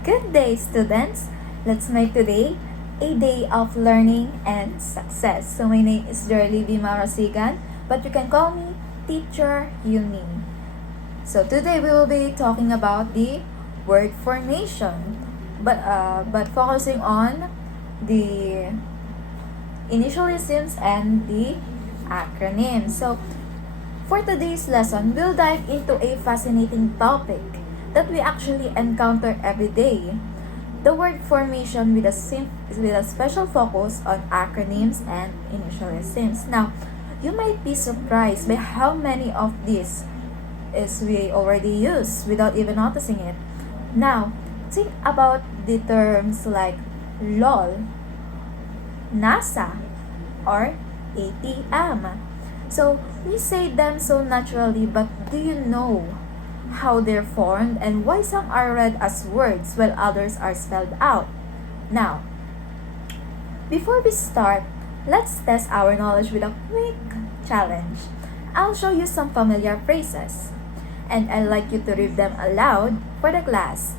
Good day, students! Let's make today a day of learning and success. So, my name is Jerylie B. Marasigan, but you can call me Teacher Yumi. So, today we will be talking about the word formation, but focusing on the initialisms and the acronyms. So, for today's lesson, we'll dive into a fascinating topic that we actually encounter every day. The word formation with a special focus on acronyms and initialisms. Now, you might be surprised by how many of these is we already use without even noticing it. Now, think about the terms like LOL, NASA, or ATM. So, we say them so naturally, but do you know how they're formed and why some are read as words while others are spelled out? Now, before we start, let's test our knowledge with a quick challenge. I'll show you some familiar phrases, and I'd like you to read them aloud for the class.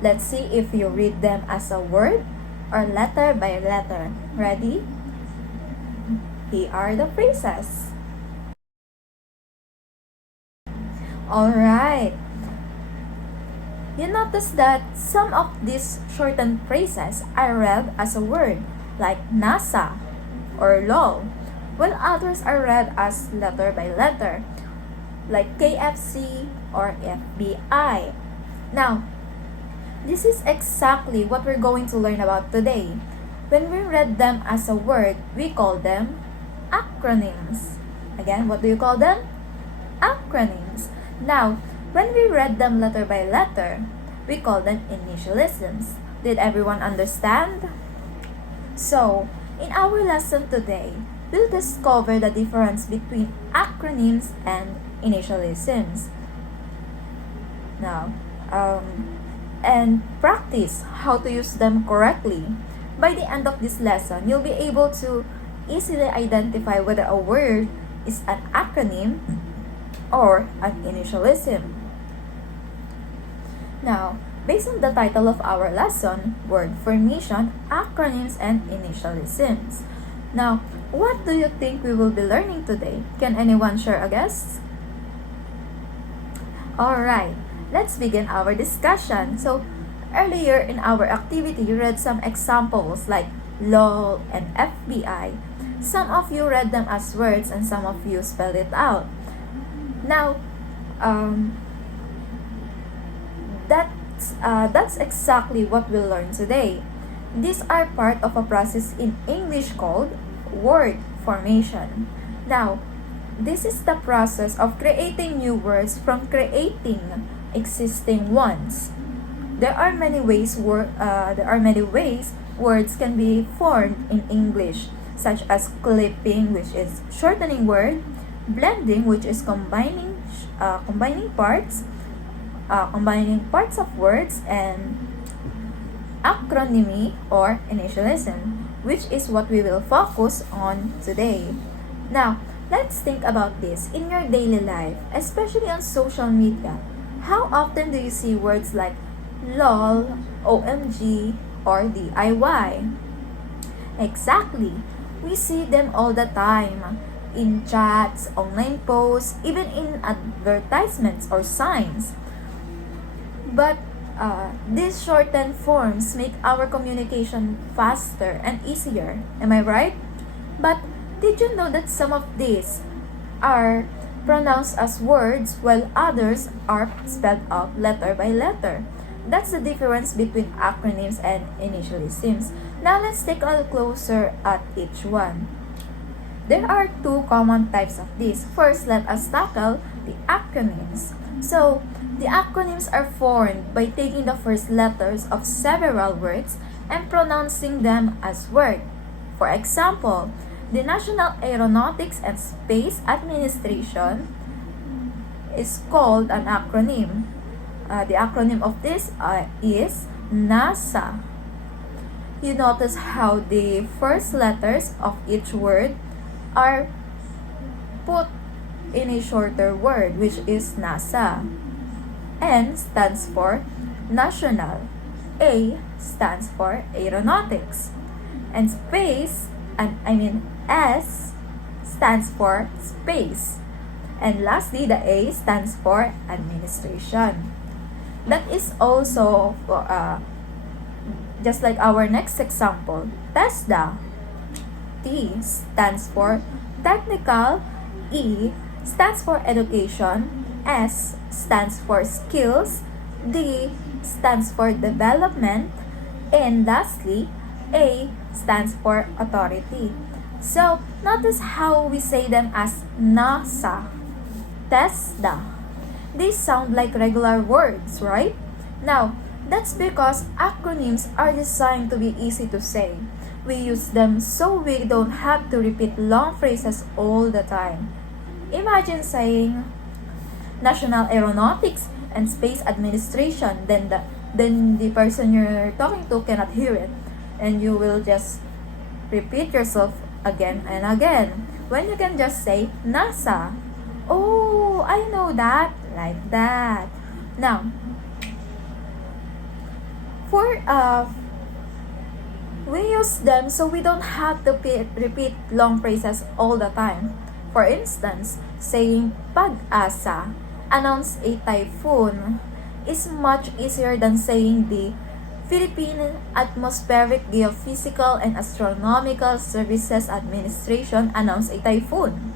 Let's see if you read them as a word or letter by letter. Ready? Here are the phrases. Alright. You notice that some of these shortened phrases are read as a word, like NASA or LOL, while others are read as letter by letter, like KFC or FBI. Now, this is exactly what we're going to learn about today. When we read them as a word, we call them acronyms. Again, what do you call them? Acronyms. Now, when we read them letter by letter, we call them initialisms. Did everyone understand? So, in our lesson today, we'll discover the difference between acronyms and initialisms. Now, and practice how to use them correctly. By the end of this lesson, you'll be able to easily identify whether a word is an acronym or an initialism. Now, based on the title of our lesson, word formation, acronyms, and initialisms. Now, what do you think we will be learning today? Can anyone share a guess? Alright, let's begin our discussion. So, earlier in our activity, you read some examples like LOL and FBI. Some of you read them as words and some of you spelled it out. Now, that's exactly what we'll learn today. These are part of a process in English called word formation. Now, this is the process of creating new words from creating existing ones. There are many ways words can be formed in English, such as clipping, which is shortening word, blending, which is combining parts of words, and acronymy or initialism, which is what we will focus on today. Now, let's think about this in your daily life, especially on social media. How often do you see words like LOL, OMG, or DIY? Exactly. We see them all the time in chats, online posts, even in advertisements or signs. But these shortened forms make our communication faster and easier. Am I right? But did you know that some of these are pronounced as words while others are spelled out letter by letter? That's the difference between acronyms and initialisms. Now let's take a look closer at each one. There are two common types of these. First, let us tackle the acronyms. So, the acronyms are formed by taking the first letters of several words and pronouncing them as words. For example, the National Aeronautics and Space Administration is called an acronym. The acronym of this is NASA. You notice how the first letters of each word are put in a shorter word, which is NASA. N stands for national. A stands for aeronautics. And S stands for space. And lastly, the A stands for administration. That is also just like our next example. TESDA. T stands for technical, E stands for education, S stands for skills, D stands for development, and lastly, A stands for authority. So, notice how we say them as NASA, TESDA. These sound like regular words, right? Now, that's because acronyms are designed to be easy to say. We use them so we don't have to repeat long phrases all the time. Imagine saying National Aeronautics and Space Administration, then the person you're talking to cannot hear it, and you will just repeat yourself again and again when you can just say NASA. Oh, I know that, like that. Now, we use them so we don't have to repeat long phrases all the time. For instance, saying pag-asa, announce a typhoon, is much easier than saying the Philippine Atmospheric, Geophysical, and Astronomical Services Administration announced a typhoon.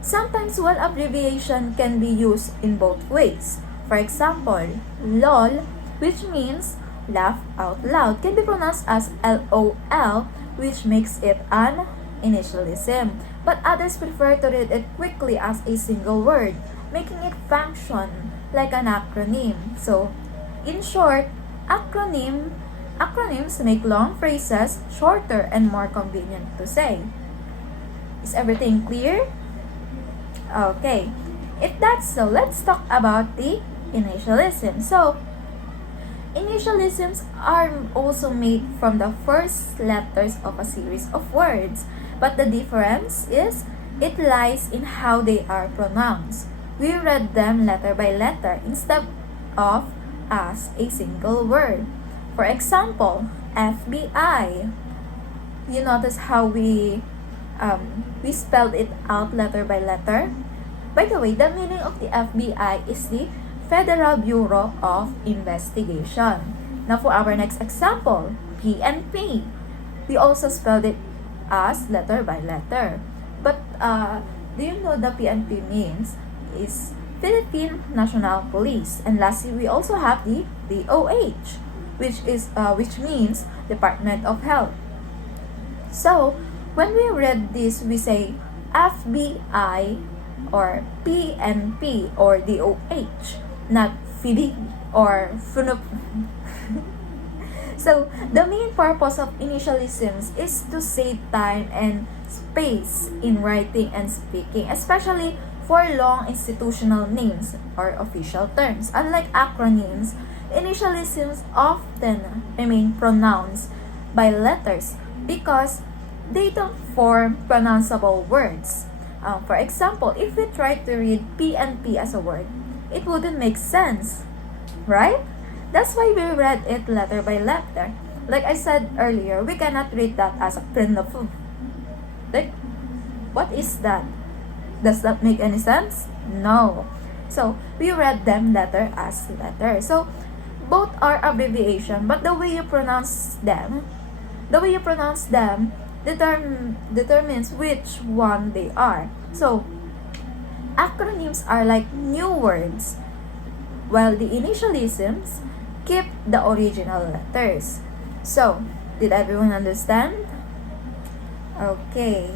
Sometimes one abbreviation can be used in both ways. For example, LOL, which means laugh out loud, can be pronounced as LOL, which makes it an initialism. But others prefer to read it quickly as a single word, making it function like an acronym. So, in short, acronyms make long phrases shorter and more convenient to say. Is everything clear? Okay. If that's so, let's talk about the initialism. So, initialisms are also made from the first letters of a series of words, but the difference is it lies in how they are pronounced. We read them letter by letter instead of as a single word. For example, FBI. You notice how we spelled it out letter by letter? By the way, the meaning of the FBI is the Federal Bureau of Investigation. Now for our next example, PNP. We also spelled it as letter by letter. But do you know the PNP means is Philippine National Police? And lastly, we also have the DOH, which means Department of Health. So when we read this, we say FBI or PNP or DOH, not FIDI or FUNUP. So, the main purpose of initialisms is to save time and space in writing and speaking, especially for long institutional names or official terms. Unlike acronyms, initialisms often remain pronounced by letters because they don't form pronounceable words. For example, if we try to read PNP as a word, it wouldn't make sense, right? That's why we read it letter by letter. Like I said earlier, we cannot read that as a prinofu. Like, what is that? Does that make any sense? No. So, we read them letter as letter. So, both are abbreviation, but the way you pronounce them determines which one they are. So, acronyms are like new words, while the initialisms keep the original letters. So, did everyone understand? Okay.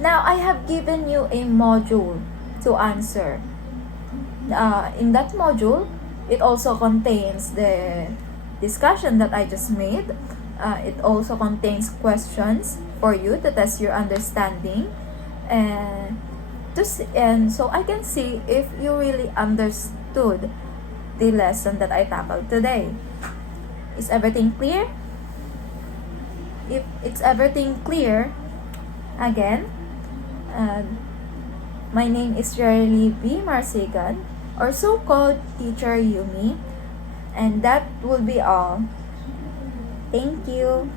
Now, I have given you a module to answer. In that module, it also contains the discussion that I just made. It also contains questions for you to test your understanding and so I can see if you really understood the lesson that I tackled today. Is everything clear? If it's everything clear, again, my name is Jerylie B. Marasigan, or so-called Teacher Yumi. And that will be all. Thank you.